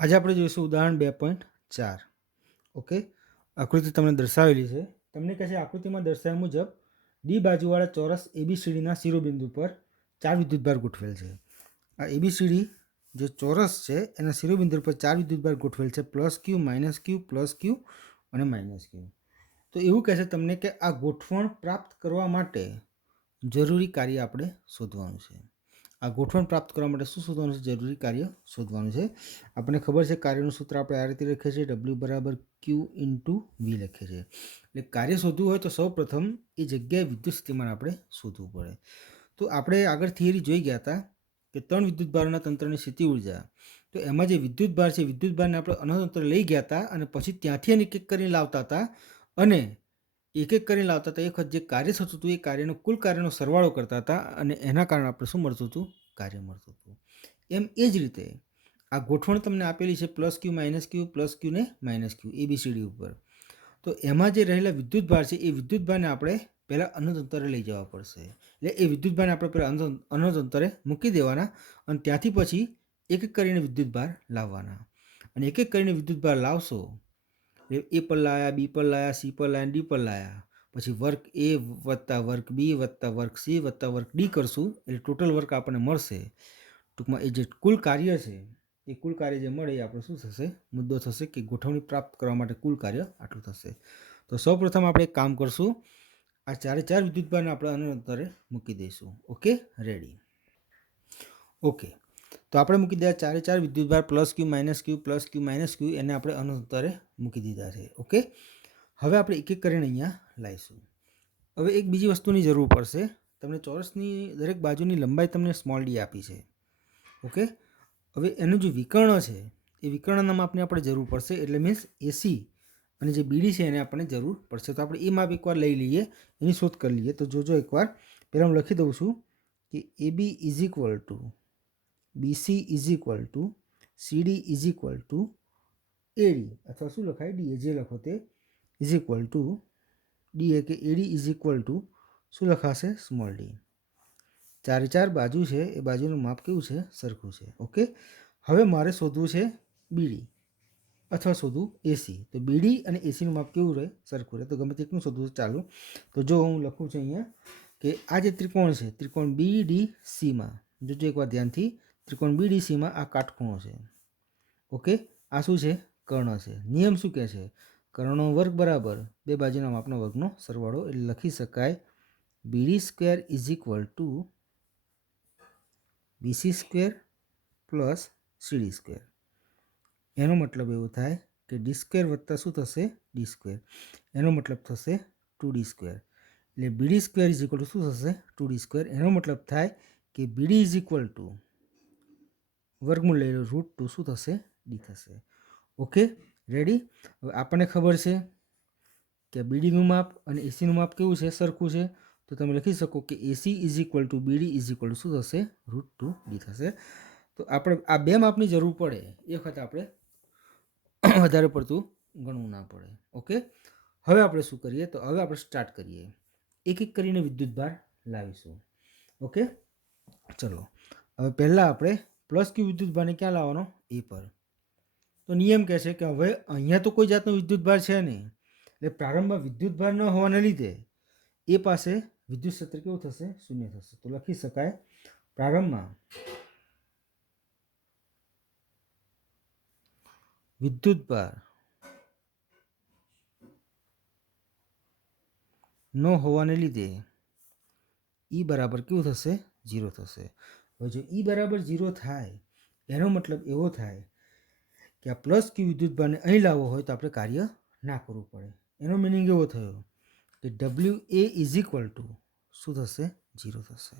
આજે આપણે જોઈશું ઉદાહરણ 2.4. ઓકે, આકૃતિ તમને દર્શાવેલી છે. તમને કહે છે આકૃતિમાં દર્શાવ્યા મુજબ ડી બાજુવાળા ચોરસ એબીસીડીના શિરોબિંદુ પર 4 વિદ્યુતભાર ગોઠવેલ છે. આ એબીસીડી જે ચોરસ છે એના શિરોબિંદુ પર 4 વિદ્યુતભાર ગોઠવેલ છે, પ્લસ ક્યુ, માઇનસ ક્યુ, પ્લસ ક્યુ અને માઇનસ ક્યુ. તો એવું કહે છે તમને કે આ ગોઠવણ પ્રાપ્ત કરવા માટે જરૂરી કાર્ય આપણે શોધવાનું છે. આ ગોઠવણ પ્રાપ્ત કરવા માટે શું શોધવાનું છે? જરૂરી કાર્ય શોધવાનું છે. આપણને ખબર છે કાર્યનું સૂત્ર આપણે આ રીતે લખીએ છીએ, W બરાબર Q ઇન્ટુ V લખીએ છીએ. એટલે કાર્ય શોધવું હોય તો સૌપ્રથમ એ જગ્યાએ વિદ્યુત સ્થિતિમાન આપણે શોધવું પડે. તો આપણે આગળ થિયરી જોઈ ગયા હતા કે 3 વિદ્યુતભારોના તંત્રની સ્થિતિ ઉર્જા. તો એમાં જે વિદ્યુતભાર છે, વિદ્યુતભારને આપણે અનંતર લઈ ગયા હતા અને પછી ત્યાંથી એને એક એક કરીને લાવતા હતા અને એક એક કરીને લાવતા હતા. એક વખત જે કાર્ય થતું હતું એ કાર્યનો કુલ કાર્યનો સરવાળો કરતા હતા અને એના કારણે આપણે શું મળતું હતું? કાર્ય મળતું હતું. એમ એ જ રીતે આ ગોઠવણ તમને આપેલી છે પ્લસ ક્યુ, પ્લસ ક્યુ ને માઇનસ ક્યુ એબીસીડી ઉપર. તો એમાં જે રહેલા વિદ્યુતભાર છે એ વિદ્યુતભારને આપણે પહેલાં અનંત અંતરે લઈ જવા પડશે. એટલે એ વિદ્યુતભારને આપણે પહેલાં અનંત અંતરે મૂકી દેવાના અને ત્યાંથી પછી એક એક કરીને વિદ્યુતભાર લાવવાના. અને એક એક કરીને વિદ્યુતભાર લાવશો, એ પર લાયા, બી પર લાયા, સી પર લાયા, ડી પર લાયા, પછી વર્ક એ વત્તા વર્ક બી વત્તા વર્ક સી વત્તા વર્ક ડી કરશું એટલે ટોટલ વર્ક આપણને મળશે. ટૂંકમાં એ જે કુલ કાર્ય છે એ કુલ કાર્ય જે મળે એ આપણે શું થશે? મુદ્દો થશે કે ગોઠવણી પ્રાપ્ત કરવા માટે કુલ કાર્ય આટલું થશે. તો સૌપ્રથમ આપણે એક કામ કરશું, આ 4 વિદ્યુતભારને આપણે અનંત અંતરે મૂકી દઈશું. Okay, ready. ઓકે, તો આપણે મૂકી દીધા 4 વિદ્યુતભાર પ્લસ ક્યુ, માઇનસ ક્યુ એને આપણે અનંત અંતરે મૂકી દીધા છે. ઓકે, હવે આપણે એક એક કરીને અહીંયા લાવીશું. હવે એક બીજી વસ્તુની જરૂર પડશે. તમને ચોરસની દરેક બાજુની લંબાઈ તમને સ્મોલ ડી આપી છે. ઓકે, હવે એનું જે વિકર્ણ છે એ વિકર્ણના માપની આપણે જરૂર પડશે. એટલે મીન્સ એસી અને જે બીડી છે એને આપણને જરૂર પડશે. તો આપણે એ માપ એકવાર લઈ લઈએ, એની શોધ કરી લઈએ. તો જોજો એકવાર, પહેલાં હું લખી દઉં છું કે AB is equal two BC is equal two CD is equal two AD, અથવા શું લખાય DA, જે લખો તે, ઇઝ ઇક્વલ ટુ DA કે AD ઇઝ ઇક્વલ ટુ શું લખાશે? Small D. 4 બાજુ છે એ બાજુનું માપ કેવું છે? સરખું છે. ઓકે, હવે મારે શોધવું છે બીડી અથવા શોધવું એસી. તો બીડી અને એસીનું માપ કેવું રહે? સરખું રહે. તો ગમે તે એકનું શોધવું ચાલુ. તો જો હું લખું છું અહીંયા કે આ જે ત્રિકોણ છે, ત્રિકોણ BDCમાં જોજો એકવાર ધ્યાનથી, ત્રિકોણ BDCમાં આ કાટખૂણો છે. ઓકે, આ શું છે? કર્ણ છે. નિયમ શું કહે છે? કર્ણનો વર્ગ બરાબર બે બાજુના માપનો વર્ગનો સરવાળો. એટલે લખી શકાય BD square is equal two BC square plus CD square. એનો મતલબ એવો થાય કે ડી સ્ક્વેર વત્તા શું થશે? D square. એનો મતલબ થશે 2D સ્ક્વેર. એટલે BD square is equal to શું થશે? 2D square. એનો મતલબ થાય કે BD ઇઝ ઇક્વલ ટુ વર્ગમૂળ લઈ લો √2 શું થશે? ડી થશે. Okay, ready. હવે આપણને ખબર છે કે બીડીનું માપ અને એસીનું માપ કેવું છે? સરખું છે. તો તમે લખી શકો કે AC is equal to BD is equal to શું થશે? √2D થશે. તો આપણે આ બે માપની જરૂર પડે એ વખત આપણે વધારે પડતું ગણવું ના પડે. ઓકે, હવે આપણે શું કરીએ? તો હવે આપણે સ્ટાર્ટ કરીએ. એક એક કરીને વિદ્યુતભાર લાવીશું. ઓકે, ચલો. હવે પહેલાં આપણે પ્લસ ક્યુ વિદ્યુતભારને ક્યાં લાવવાનો? એ પર. તો નિયમ કહે છે કે હવે અહીંયા તો કોઈ જાતનો વિદ્યુતભાર છે નહીં, એટલે પ્રારંભમાં વિદ્યુતભાર ન હોવાને લીધે એ પાસે વિદ્યુત ક્ષેત્ર કેવું થશે? શૂન્ય થશે. તો લખી શકાય પ્રારંભમાં વિદ્યુતભાર ન હોવાને લીધે ઈ બરાબર કેવું થશે? 0 થશે. હવે જો ઈ બરાબર 0 થાય એનો મતલબ એવો થાય કે આ પ્લસ ક્યુ વિદ્યુતભારને અહીં લાવવો હોય તો આપણે કાર્ય ના કરવું પડે. એનો મિનિંગ એવો થયો કે WA ઇઝ ઇક્વલ ટુ શું થશે? 0 થશે.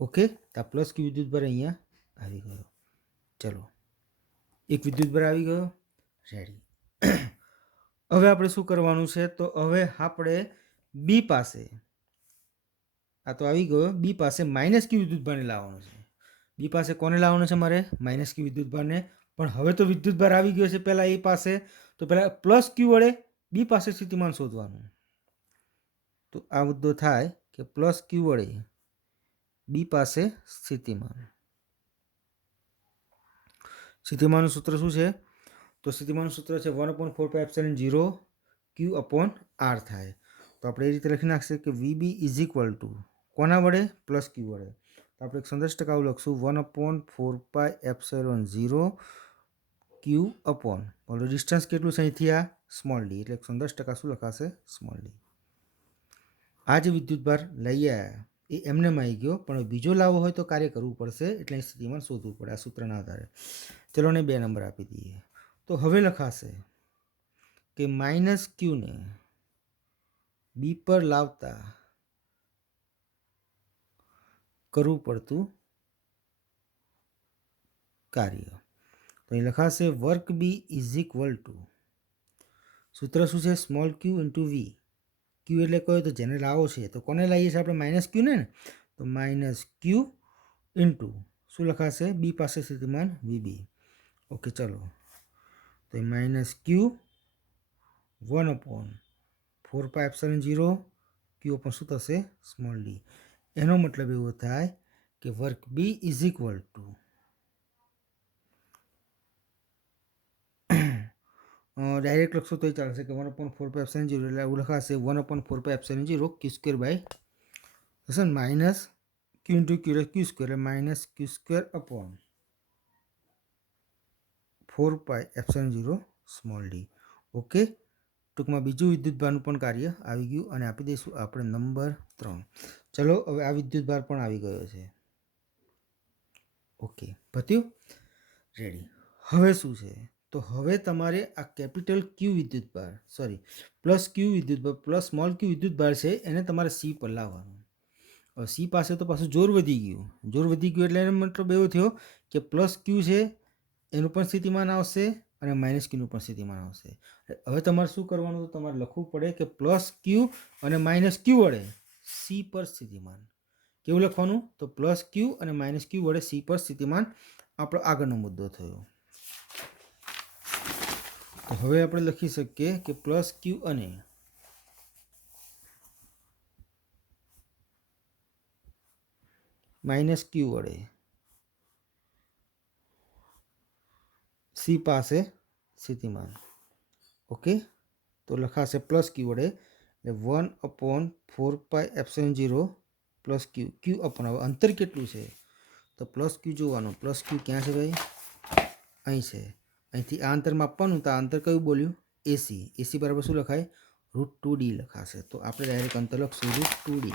ઓકે, તો આ પ્લસ ક્યુ વિદ્યુતભાર અહીંયા આવી ગયો. ચલો, એક વિદ્યુતભાર આવી ગયો. રેડી. હવે આપણે શું કરવાનું છે? તો હવે આપણે બી પાસે, આ તો આવી ગયો, બી પાસે માઇનસ ક્યુ વિદ્યુતભારને લાવવાનો છે. બી પાસે કોને લાવવાનો છે મારે? માઇનસ ક્યુ વિદ્યુતભારને. પણ હવે તો વિદ્યુતભાર આવી ગયો છે પહેલાં એ પાસે, તો પહેલાં પ્લસ ક્યુ વડે બી પાસે સ્થિતિમાન શોધવાનું. તો આ મુદ્દો થાય કે પ્લસ ક્યુ વડે બી પાસે સ્થિતિમાનનું સૂત્ર શું છે? તો સ્થિતિમાનનું સૂત્ર છે 1/4πε0 Q/R થાય. તો આપણે એ રીતે લખી નાખશે કે VB ઇઝ ઇક્વલ ટુ કોના વડે પ્લસ ક્યુ વડે. તો આપણે 110% લખશું 1/4πε0 Q/. ડિસ્ટન્સ કેટલું છે અહીંથી આ સ્મોલ ડી, એટલે 110% શું લખાશે સ્મોલ ડી. આ જે વિદ્યુતભાર લઈ આવ્યા એ એમને આવી ગયો, પણ બીજો લાવવો હોય તો કાર્ય કરવું પડશે, એટલે અહીં સ્થિતિમાન શોધવું પડે આ સૂત્રના આધારે. ચલો ને 2 નંબર આપી દઈએ. તો હવે લખાશે કે માઇનસ ક્યુને બી પર લાવતા કરવું પડતું કાર્ય. તો અહીં લખાશે work B is equal to, સૂત્ર શું છે સ્મોલ ક્યુ ઇન્ટુ વી. ક્યુ એટલે કયો તો જેને લાવો છે, તો કોને લાવીએ છીએ આપણે માઇનસ ક્યુને ને, તો માઇનસ ક્યુ ઇન્ટુ શું લખાશે બી પાસે સ્થિતિમાન વીબી. ઓકે ચલો, તો માઇનસ ક્યુ 1/4πε0 ક્યુ પણ શું થશે સ્મોલ ડી. એનો મતલબ એવો થાય કે work B is equal to direct લખશો તો ચાલશે કે 1/4πε0, એટલે એવું લખાશે 1/4πε0 Q² થશે ને, માઇનસ ક્યુ ઇન્ટુ ક્યુ Q² એટલે minus Q² / 4πε0 small D. Okay, ટૂંકમાં બીજું વિદ્યુતભારનું પણ કાર્ય આવી ગયું અને આપી દઈશું આપણે નંબર 3. ચલો હવે આ વિદ્યુતભાર પણ આવી ગયો છે. ઓકે પત્યું, રેડી. હવે શું છે, તો હવે તમારે આ કેપિટલ ક્યુ વિદ્યુતભાર પ્લસ ક્યુ વિદ્યુતભાર પ્લસ સ્મોલ ક્યુ વિદ્યુતભાર છે એને તમારે સી પર લાવવાનું. હવે સી પાસે તો પાછું જોર વધી ગયું એટલે એનો મતલબ એવો થયો કે પ્લસ ક્યુ છે એનું પણ સ્થિતિમાન આવશે અને માઇનસ ક્યુનું પણ સ્થિતિમાન આવશે. હવે તમારે શું કરવાનું, તો તમારે લખવું પડે કે પ્લસ ક્યુ અને માઇનસ ક્યુ વડે સી પર સ્થિતિમાન. કેવું લખવાનું, તો પ્લસ ક્યુ અને માઇનસ ક્યુ વડે સી પર સ્થિતિમાન આપણો આગળનો મુદ્દો થયો. તો હવે આપણે લખી શકીએ કે પ્લસ ક્યુ અને માઇનસ ક્યુ વડે સી પાસે સ્થિતિમાન. ઓકે, તો લખાશે પ્લસ ક્યુ વડે એટલે 1/4πε0 પ્લસ ક્યુ. ક્યુ અપનાવો, અંતર કેટલું છે તો પ્લસ ક્યુ જોવાનું. પ્લસ ક્યુ ક્યાં છે ભાઈ, અહીં છે. અહીંથી આ અંતર માપવાનું, તો આ અંતર કયું બોલ્યું એસી. એસી બરાબર શું લખાય √2d લખાશે. તો આપણે ડાયરેક્ટ અંતર લખશું √2d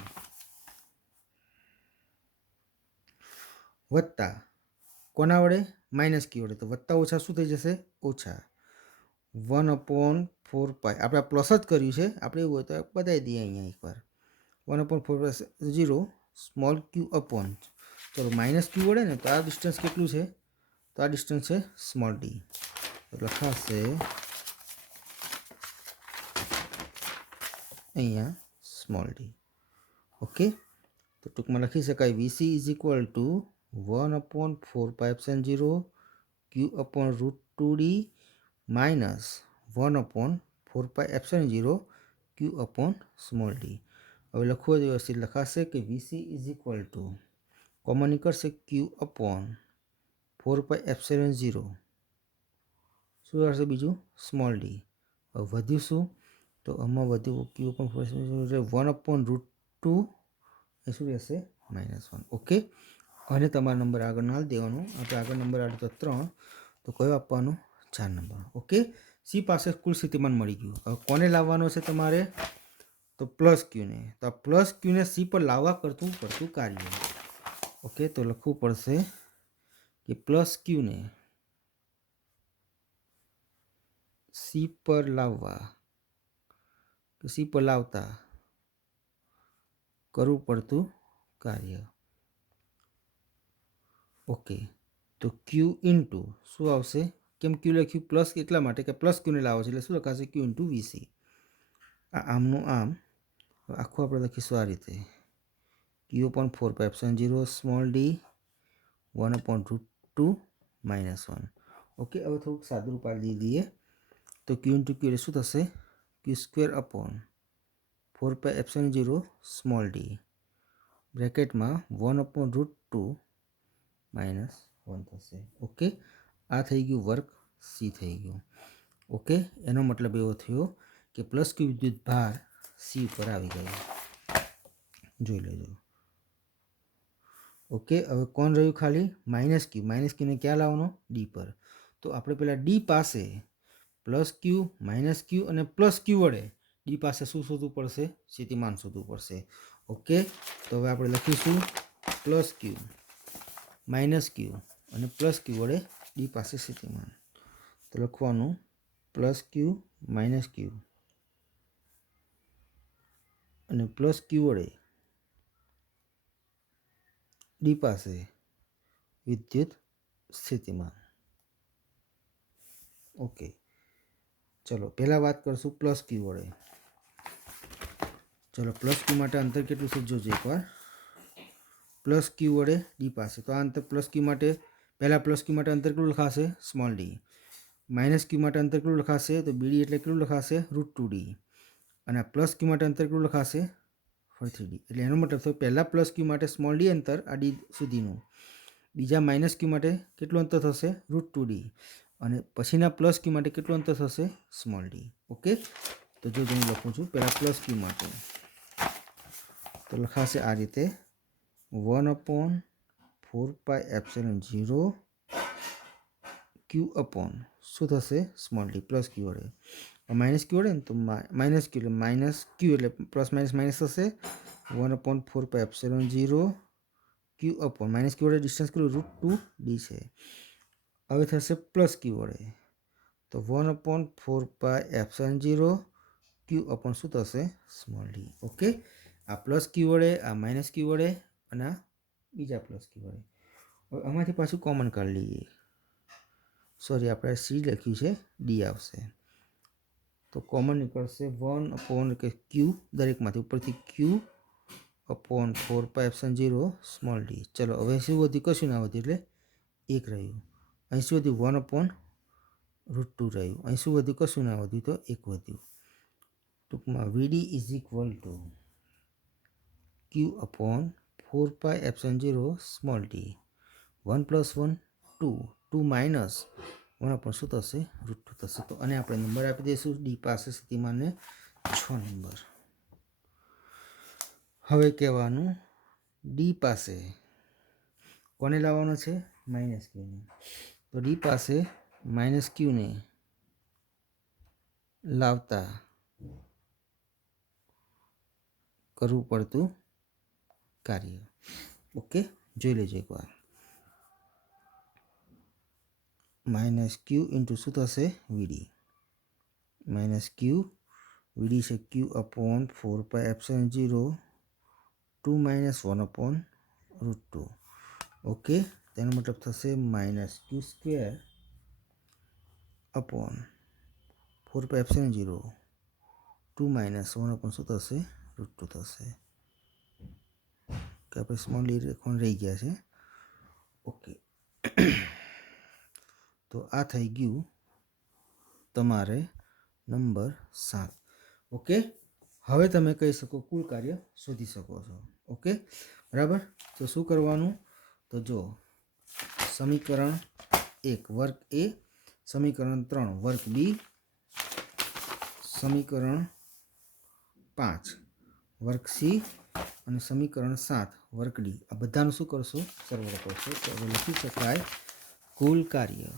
વત્તા કોના વડે માઇનસ ક્યુ વડે, તો વત્તા ઓછા શું થઈ જશે ઓછા 1/4π. આપણે પ્લસ જ કર્યું છે, આપણે એવું હોય તો બતાવી દઈએ અહીંયા એકવાર 1/4π0 સ્મોલ ક્યુ અપોન, ચલો માઇનસ ક્યુ વડે ને, તો આ ડિસ્ટન્સ કેટલું છે, તો આ ડિસ્ટન્સ છે સ્મોલ ડી. તો લખાશે અહીંયા સ્મોલ ડી. ઓકે, તો ટૂંકમાં લખી શકાય VC is equal to 1/4πε0 Q/√2d minus 1/4πε0 Q/સ્મોલ ડી. હવે લખવું જ વ્યવસ્થિત લખાશે કે VC is equal to common નીકળશે Q/4πε0 શું આવશે બીજું સ્મોલ ડી. હવે વધ્યું શું, તો આમાં વધ્યું Q/1/√2 એ શું રહેશે -1. ઓકે, અને તમારા નંબર આગળ ના દેવાનું. આપણે આગળ નંબર આવ્યો તો 3, તો કયો આપવાનો 4 નંબર. ઓકે, સી પાસે કુલ સ્થિતિમાન મળી ગયું. હવે કોને લાવવાનો છે તમારે, તો પ્લસ ક્યુને. તો આ પ્લસ ક્યુને સી પર લાવવા કરતું પડતું કાર્ય. ઓકે, તો લખવું પડશે કે પ્લસ ક્યુને સી પર લાવવા કે સી પર લાવતા કરવું પડતું કાર્ય. ઓકે, તો ક્યુ ઇન્ટુ શું આવશે, કેમ ક્યુ લખ્યું પ્લસ એટલા માટે કે પ્લસ ક્યુને લાવો છે, એટલે શું લખાશે ક્યુ ઇન્ટુ વીસી. આ આમનું આમ આખું આપણે લખીશું આ રીતે Q/4πε0 સ્મોલ ડી 1/√2 -1. ઓકે, હવે થોડુંક સાદું રૂપ આપી દઈએ તો ક્યુ ઇન્ટુ ક્યુ એટલે શું થશે Q²/4πε0 સ્મોલ ડી બ્રેકેટમાં 1/√2 -1 થશે. ઓકે, આ થઈ ગયું વર્ક સી થઈ ગયું. ઓકે, એનો મતલબ એવો થયો કે પ્લસ ક્યુ વિદ્યુત ભાર સી ઉપર આવી ગયો. જોઈ લેજો. ઓકે, હવે કોણ રહ્યું ખાલી? માઇનસ ક્યુને ક્યાં લાવવાનો? ડી પર. તો આપણે પહેલાં ડી પાસે પ્લસ ક્યુ, માઇનસ ક્યુ અને પ્લસ ક્યુ વડે ડી પાસે શું શોધવું પડશે? સ્થિતિમાન શોધવું પડશે. ઓકે, તો હવે આપણે લખીશું પ્લસ ક્યુ, માઇનસ ક્યુ અને પ્લસ ક્યુ વડે ડી પાસે સ્થિતિમાન. તો લખવાનું પ્લસ ક્યુ, માઇનસ ક્યુ અને પ્લસ ક્યુ વડે ડી પાસે વિદ્યુત સ્થિતિમાન. ઓકે, ચલો પહેલાં વાત કરશું પ્લસ ક્યુ વડે. ચલો પ્લસ ક્યુ માટે અંતર કેટલું છે જોજો એકવાર. પ્લસ ક્યુ વડે ડી પાસે, તો આ અંતર પ્લસ ક્યુ માટે પહેલાં પ્લસ ક્યુ માટે અંતર કેટલું લખાશે? Small D. માઇનસ ક્યુ માટે અંતર કેટલું લખાશે? તો બીડી એટલે કેટલું લખાશે? √2d. અને આ પ્લસ ક્યુ માટે અંતર કેટલું લખાશે? ફરીથી ડી. એટલે એનો મતલબ થયો પહેલાં પ્લસ ક્યુ માટે સ્મોલ ડી અંતર આ ડી સુધીનું, બીજા માઇનસ ક્યુ માટે કેટલું અંતર થશે? √2d. અને પછીના પ્લસ ક્યુ માટે કેટલું અંતર થશે? Small D. ઓકે, તો જો હું લખું છું પહેલાં પ્લસ ક્યુ માટે, તો લખાશે આ રીતે 1/4πε0 ક્યુ અપોન શું થશે? સ્મોલ ડી પ્લસ ક્યુ વડે. માઇનસ ક્યુ વડે ને તો માઇનસ ક્યુ એટલે માઇનસ ક્યુ એટલે પ્લસ માઇનસ થશે. 1/4πε0 ક્યુ અપોન માઇનસ ક્યુ વડે ડિસ્ટન્સ કેટલું? √2d છે. હવે થશે પ્લસ ક્યુ વડે, તો 1/4πε0 ક્યુ અપોન શું થશે? Small D. ઓકે, આ પ્લસ ક્યુ વડે, આ માઇનસ ક્યુ વડે અને આ બીજા પ્લસ ક્યુ વડે. હવે આમાંથી પાછું કોમન કાઢી લઈએ. સોરી, આપણે સી લખ્યું છે, ડી આવશે. તો કોમન નીકળશે 1 કે ક્યુ દરેકમાંથી ઉપરથી ક્યુ અપોન 4πε0 સ્મોલ ડી. ચલો હવે શું વધ્યું? કશું ના વધ્યું એટલે 1 રહ્યું. અહીં શું વધ્યું? 1/√2 રહ્યું. અહીં શું વધ્યું? કશું ના વધ્યું તો 1 વધ્યું. ટૂંકમાં VD is equal to Q upon 4πε0 small d. 1 + 1 2, 2 minus 1 upon શું થશે? √2 થશે. તો અને આપણે નંબર આપી દઈશું ડી પાસે સ્થિતિમાનને 6 નંબર. હવે કહેવાનું ડી પાસે કોને લાવવાનો છે? માઇનસ ક્યુને. તો ડી પાસે માઇનસ ક્યુને લાવતા કરવું પડતું કાર્ય. ઓકે, જોઈ લેજો એકવાર. માઇનસ ક્યુ ઇન્ટુ શું થશે? વીડી. માઇનસ ક્યુ, વીડી છે ક્યુ અપોન 4πε0 2 - 1/√2. ઓકે, તેનો મતલબ થશે minus Q square upon 4πε0 2 - 1 upon શું થશે? √2 થશે. કે આપણે સ્મોલ ડી લખવાનું રહી ગયા છે. ઓકે, તો આ થઈ ગયું તમારે નંબર 7. ઓકે, હવે તમે કહી શકો કુલ કાર્ય શોધી શકો છો. ઓકે, બરાબર. તો શું કરવાનું? તો જો સમીકરણ 1 વર્ગ એ, સમીકરણ 3 વર્ગ બી, સમીકરણ 5 વર્ગ સી અને સમીકરણ 7 વર્ગ ડી, આ બધાનું શું કરશો? સરવાળો કરશો. તો હવે લખી શકાય કુલ કાર્ય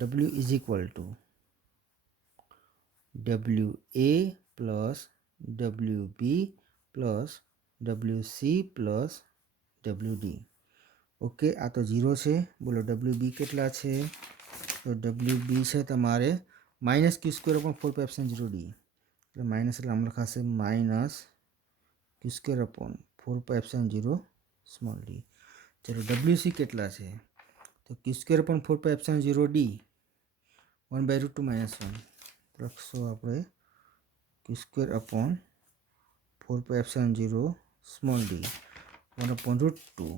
W is equal two WA plus WB plus WC plus WD. Okay, આ તો 0 છે. બોલો WB કેટલા છે? તો WB છે તમારે minus Q square upon 4πε0d. એટલે માઇનસ એટલે આમ લખાશે minus Q square upon 4πε0 small D. ચલો WC કેટલા છે? તો ક્યુ સ્ક્વેર અપોન 4πε0d 1/√2 - 1 લખશો આપણે Q square upon 4πε0 small d 1/√2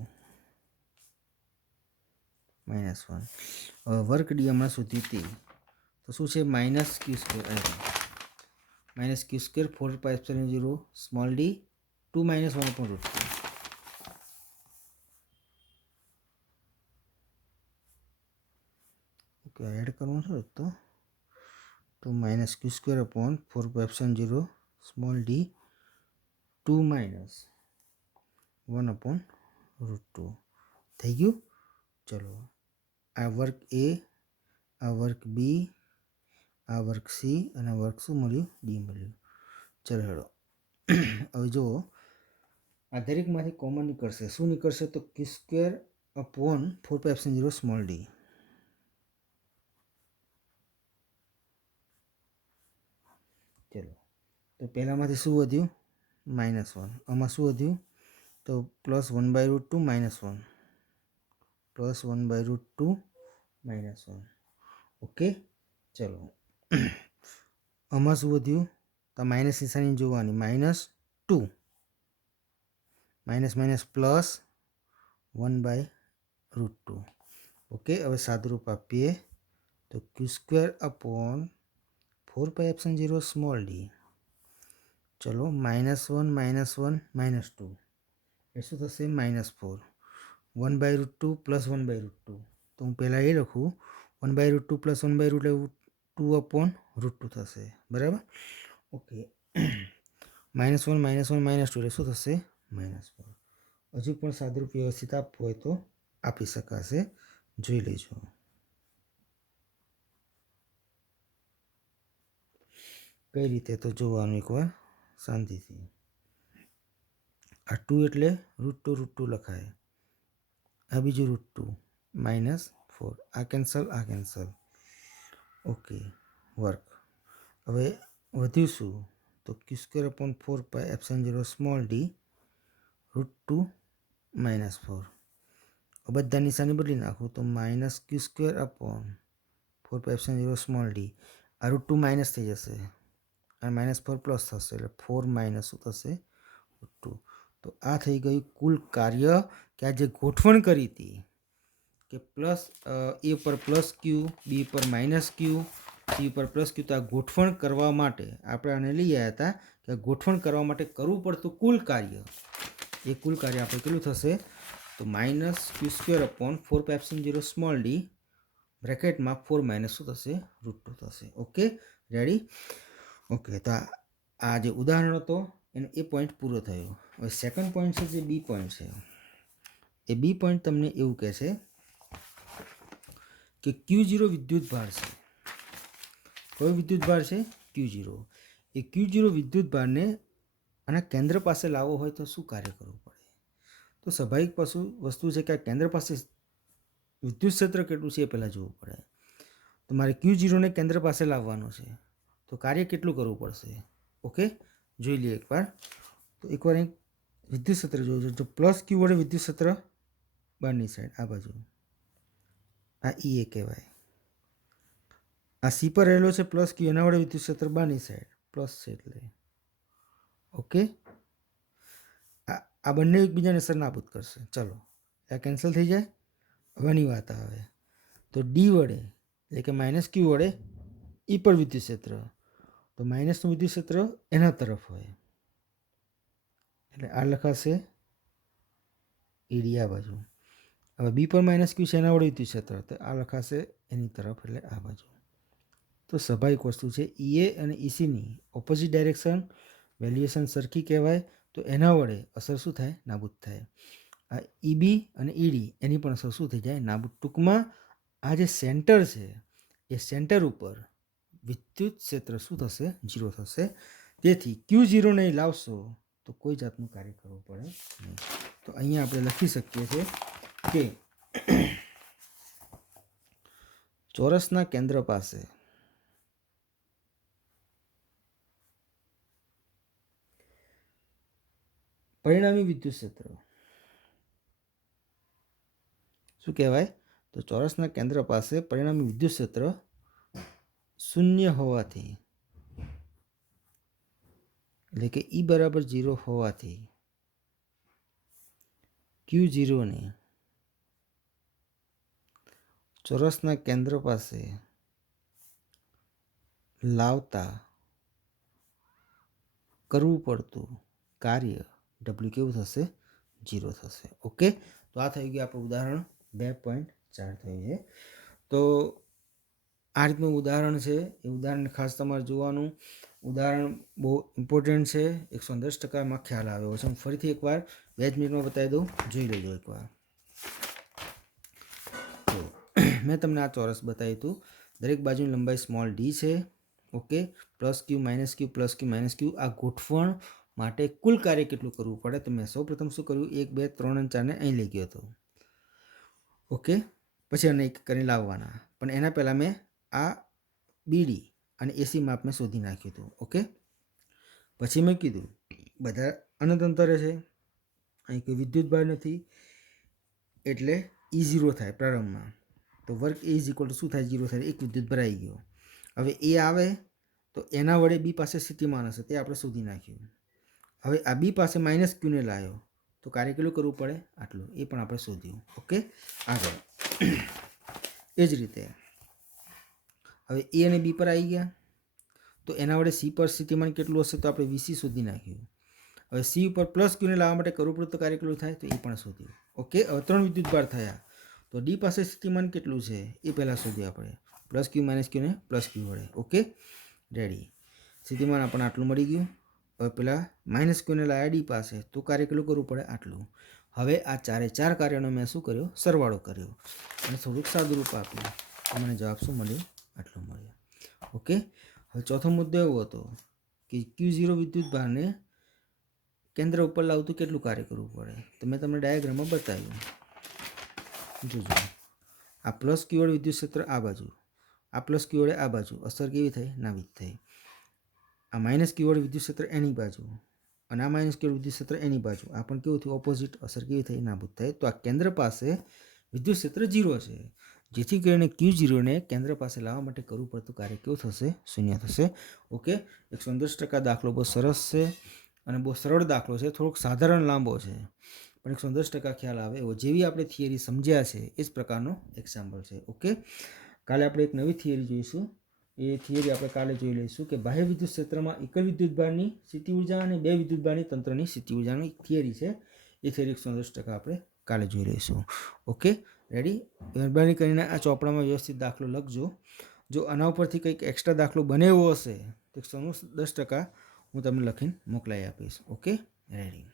- 1. Work d હમણાં શોધ્યું તે તો શું છે? Minus Q square, minus Q square 4πε0 small d 2 - 1/√2. Okay, add કરવાનું છે તો તો minus Q square upon 4πε0 small d 2 minus 1 upon √2 થઈ ગયું. ચલો આ વર્ક એ, આ વર્ક બી, આ વર્ક સી અને આ વર્ક શું મળ્યું? ડી મળ્યું. ચલો હેડો હવે જુઓ આ દરેકમાંથી કોમન નીકળશે. શું નીકળશે? તો ક્યુ સ્ક્વેર અપોન 4πε0 સ્મોલ ડી. ચલો તો પહેલાંમાંથી શું વધ્યું? -1. આમાં શું વધ્યું? તો +1/√2 -1 +1/√2 -1. ઓકે. ચલો આમાં શું વધ્યું? તો માઇનસ નિશાની જોવાની. -2 માઇનસ માઇનસ પ્લસ 1/√2. ઓકે. હવે સાદુરૂપ આપીએ તો ક્યુ સ્ક્વેર અપોન 4πε0 સ્મોલ ડી. ચલો -1 -1 -2 એ શું થશે? -4. 1/√2 + 1/√2. તો હું પહેલાં એ લખું 1/√2 + 1/√2 2/√2 થશે. બરાબર. ઓકે. -1 -1 -2 એટલે શું થશે? -4. હજુ પણ સાદુરૂપ વ્યવસ્થિત આપવું હોય તો આપી શકાશે. જોઈ લેજો. કઈ રીતે તો જોવાનું એકવાર શાંતિથી. આ 2 એટલે √2 લખાય. આ બીજું √2 -4. આ કેન્સલ, આ કેન્સલ. ઓકે. વર્ક. હવે વધ્યું શું? તો ક્યુ સ્ક્વેર અપોન 4πε0 સ્મોલ ડી √2 -4. બધા નિશાની બદલી નાખું તો minus Q square upon 4πε0 small D. આ √2 માઇનસ થઈ જશે અને -4 પ્લસ થશે એટલે 4 - શું થશે? √2. તો આ થઈ ગયું કુલ કાર્ય કે આ જે ગોઠવણ કરી હતી કે પ્લસ એ પર પ્લસ ક્યુ, બી પર માઇનસ ક્યુ, સી પર પ્લસ ક્યુ. તો આ ગોઠવણ કરવા માટે આપણે આને લઈ આવ્યા હતા કે ગોઠવણ કરવા માટે કરવું પડતું કુલ કાર્ય. એ કુલ કાર્ય આપણે કેટલું થશે? તો -ક્યુ સ્ક્વેર અપોન 4πε0 સ્મોલ ડી બ્રેકેટમાં 4 - શું થશે? √2 થશે. ઓકે. રેડી? ઓકે. તો આ જે ઉદાહરણ હતો એનો એ પોઈન્ટ પૂરો થયો. હવે સેકન્ડ પોઈન્ટ છે જે બી પોઈન્ટ છે. એ બી પોઈન્ટ તમને એવું કહે છે કે Q0 વિદ્યુત ભાર છે. કયો વિદ્યુત ભાર છે? Q0. એ Q0 વિદ્યુત ભારને આના કેન્દ્ર પાસે લાવવો હોય તો શું કાર્ય કરવું પડે? તો સ્વાભાવિક વસ્તુ છે કે આ કેન્દ્ર પાસે વિદ્યુત ક્ષેત્ર કેટલું છે એ પહેલાં જોવું પડે. તો મારે Q0ને કેન્દ્ર પાસે લાવવાનું છે તો કાર્ય કેટલું કરવું પડશે? ઓકે. જોઈ લઈએ એકવાર. તો એકવાર અહીં વિદ્યુત ક્ષેત્ર જોજો. જો પ્લસ ક્યુ વડે વિદ્યુત ક્ષેત્ર બહારની સાઈડ આ બાજુ, આ એ કહેવાય. આ સી પર રહેલો છે પ્લસ ક્યુ, એના વડે વિદ્યુત ક્ષેત્ર બહારની સાઈડ પ્લસ છે એટલે. ઓકે. આ બંને એકબીજાને સરનાબૂદ કરશે. ચલો આ કેન્સલ થઈ જાય. હવેની વાત આવે તો ડી વડે એટલે કે -ક્યુ વડે ઈ પર વિદ્યુત ક્ષેત્ર. તો માઇનસનું વિદ્યુત ક્ષેત્ર એના તરફ હોય એટલે આ લખાશે ઈડી આ બાજુ. હવે બી પર -ક્યુ છે એના વડે વિદ્યુત ક્ષેત્ર તો આ લખાશે એની તરફ એટલે આ બાજુ. તો સ્વાભાવિક વસ્તુ છે ઈએ અને ઈસીની ઓપોઝિટ ડાયરેક્શન વેલ્યુએશન સરખી કહેવાય તો એના વડે અસર શું થાય? નાબૂદ થાય. આ ઈબી અને ઈડી એની પણ અસર શું થઈ જાય? નાબૂદ. ટૂંકમાં આ જે સેન્ટર છે એ સેન્ટર ઉપર વિદ્યુત ક્ષેત્ર શું થશે? 0 થશે. તેથી Q0 નહીં લાવશો તો કોઈ જાતનું કાર્ય કરવું પડે નહીં. તો અહીંયા આપણે લખી શકીએ છીએ કે ચોરસના કેન્દ્ર પાસે પરિણામી વિદ્યુત ક્ષેત્ર શું કહેવાય? તો ચોરસના કેન્દ્ર પાસે પરિણામી વિદ્યુત ક્ષેત્ર 0 હોવાથી એટલે કે E = 0 હોવાથી Q0 ને ચોરસના કેન્દ્ર પાસે લાવતા કરવું પડતું કાર્ય W કેવું થશે? 0 થશે. ઓકે. તો આ થઈ ગયું આપણું ઉદાહરણ 2.4 થયું છે. તો આ રીતનું ઉદાહરણ છે. એ ઉદાહરણ ખાસ તમારે જોવાનું. ઉદાહરણ બહુ ઇમ્પોર્ટન્ટ છે. 110%માં ખ્યાલ આવ્યો છે. હું ફરીથી એકવાર 2 જ મિનિટમાં બતાવી દઉં, જોઈ લેજો એકવાર. તો મેં તમને આ ચોરસ બતાવ્યું હતું. દરેક બાજુની લંબાઈ સ્મોલ ડી છે. ઓકે, પ્લસ ક્યુ માઇનસ ક્યુ પ્લસ ક્યુ માઇનસ ક્યુ. આ ગોઠવણ માટે કુલ કાર્ય કેટલું કરવું પડે? તો મેં સૌપ્રથમ શું કર્યું? 1 2 3 અને 4 ને અહીં લઈ ગયો હતો. ઓકે, પછી અને એક કરીને લાવવાના. પણ એના પહેલાં મેં આ બીડી અને એસી માપ મેં શોધી નાખ્યું હતું. ઓકે, પછી મેં કીધું બધા અનંત અંતરે છે, અહીં કોઈ વિદ્યુત ભાર નથી, એટલે E0 થાય પ્રારંભમાં. તો work A is equal to શું થાય? 0 થાય. એક વિદ્યુત ભરાઈ ગયો. હવે એ આવે તો એના વડે બી પાસે સ્થિતિમાન હશે, તે આપણે શોધી નાખ્યું. હવે આ બી પાસે માઇનસ ક્યુને લાવ્યો તો કાર્ય કેટલું કરવું પડે? આટલું. એ પણ આપણે શોધ્યું. ઓકે, આગળ એ જ રીતે હવે એ અને બી પર આવી ગયા તો એના વડે સી પર સ્થિતિમાન કેટલું હશે? તો આપણે વીસી શોધી નાખ્યું. હવે સી ઉપર પ્લસ ક્યુને લાવવા માટે કરવું પડે તો કાર્ય કેટલું થાય? તો એ પણ શોધ્યું. ઓકે, હવે 3 વિદ્યુતભાર થયા તો ડી પાસે સ્થિતિમાન કેટલું છે એ પહેલાં શોધ્યું આપણે. પ્લસ ક્યુ માઇનસ ક્યુને પ્લસ ક્યુ વડે. Okay, ready. સ્થિતિમાન આપણને આટલું મળી ગયું. હવે પેલા માઇનસ ક્યુને લાવ્યા ડી પાસે તો કાર્ય કેટલું કરવું પડે? આટલું. હવે આ 4 કાર્યનો મેં શું કર્યો? સરવાળો કર્યો અને થોડુંક સાદું રૂપ આપ્યું. તો મને જવાબ શું મળ્યો? આટલું મળ્યો. ઓકે, હવે ચોથો મુદ્દો એવો હતો કે Q0 વિદ્યુત ભારને કેન્દ્ર ઉપર લાવતું કેટલું કાર્ય કરવું પડે? તો મેં તમને ડાયાગ્રામમાં બતાવ્યું. જોજો, આ પ્લસ ક્યુ વડે વિદ્યુત ક્ષેત્ર આ બાજુ, આ પ્લસ ક્યુ વડે આ બાજુ, અસર કેવી થઈ? નાબૂદ થઈ. આ માઇનસ ક્યુ વડે વિદ્યુત ક્ષેત્ર એની બાજુ અને આ માઇનસ ક્યુ વિદ્યુત ક્ષેત્ર એની બાજુ, આ પણ કેવું થયું? ઓપોઝિટ. અસર કેવી થઈ? નાબૂદ થઈ. તો આ કેન્દ્ર પાસે વિદ્યુત ક્ષેત્ર 0 છે, જેથી કરીને Q0ને કેન્દ્ર પાસે લાવવા માટે કરવું પડતું કાર્ય કેવું થશે? 0 થશે. ઓકે, 110% દાખલો બહુ સરસ છે અને બહુ સરળ દાખલો છે. થોડોક સાધારણ લાંબો છે પણ 110% ખ્યાલ આવે એવો. જેવી આપણે થિયરી સમજ્યા છે એ જ પ્રકારનો એક્ઝામ્પલ છે. ઓકે, કાલે આપણે એક નવી થિયરી જોઈશું. એ થિયરી આપણે કાલે જોઈ લઈશું કે બાહ્ય વિદ્યુત ક્ષેત્રમાં એક જ વિદ્યુતભારની સ્થિતિ ઉર્જા અને 2 વિદ્યુતભારની તંત્રની સ્થિતિ ઉર્જાની એક થિયરી છે. એ થિયરી 110% આપણે કાલે જોઈ લઈશું. Okay, ready. મહેરબાની કરીને આ ચોપડામાં વ્યવસ્થિત દાખલો લખજો. જો આના ઉપરથી કંઈક એક્સ્ટ્રા દાખલો બને એવો હશે તો 110% હું તમને લખીને મોકલાવી આપીશ. Okay, ready.